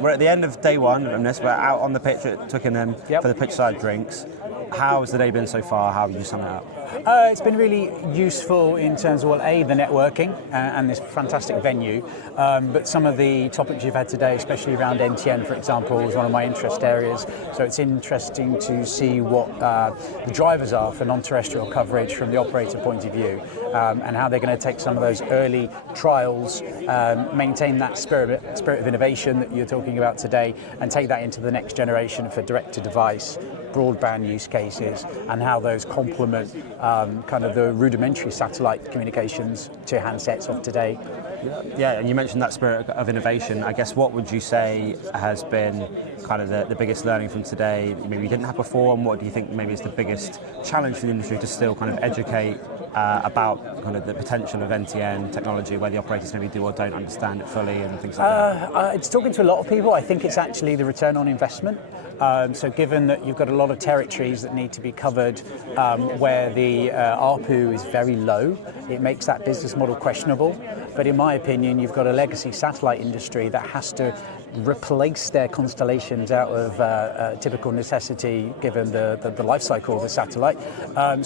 We're at the end of day one of this. We're out on the pitch at Twickenham for the pitchside drinks. How has the day been so far? How have you sum it up? It's been really useful in terms of, well, A, the networking and this fantastic venue, but some of the topics you've had today, especially around NTN, for example, is one of my interest areas. So it's interesting to see what the drivers are for non-terrestrial coverage from the operator point of view, and how they're going to take some of those early trials, maintain that spirit of innovation that you're talking about today, and take that into the next generation for direct-to-device, broadband use cases, and how those complement kind of the rudimentary satellite communications to handsets of today. Yeah, and you mentioned that spirit of innovation. I guess what would you say has been kind of the biggest learning from today that maybe you didn't have before, and what do you think maybe is the biggest challenge for the industry to still kind of educate about kind of the potential of NTN technology, where the operators maybe do or don't understand it fully and things like that? It's talking to a lot of people. I think it's actually the return on investment. So given that you've got a lot of territories that need to be covered where the ARPU is very low, it makes that business model questionable. But in my opinion, you've got a legacy satellite industry that has to replace their constellations out of typical necessity given the life cycle of the satellite.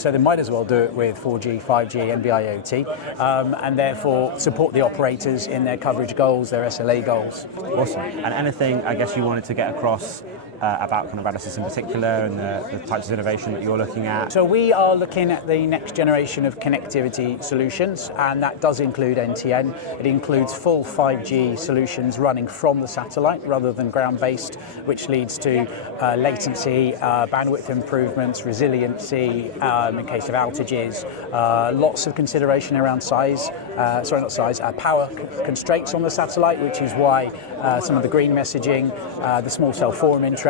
So they might as well do it with 4G, 5G, NB-IoT, and therefore support the operators in their coverage goals, their SLA goals. Awesome. And anything, I guess, you wanted to get across about kind of Radisys in particular and the types of innovation that you're looking at? So we are looking at the next generation of connectivity solutions, and that does include NTN. It includes full 5G solutions running from the satellite rather than ground-based, which leads to latency, bandwidth improvements, resiliency in case of outages, lots of consideration around power constraints on the satellite, which is why some of the green messaging, the small cell forum interest,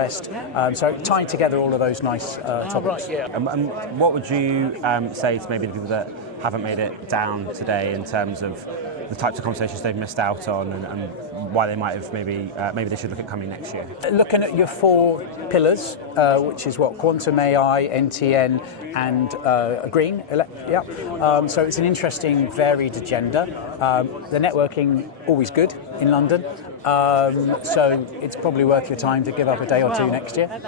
so tying together all of those nice topics. And what would you say to maybe the people that haven't made it down today in terms of the types of conversations they've missed out on, and why they might have maybe they should look at coming next year? Looking at your four pillars, which is what quantum AI, NTN, and green. So it's an interesting, varied agenda. The networking always good in London. So it's probably worth your time to give up a day or two next year.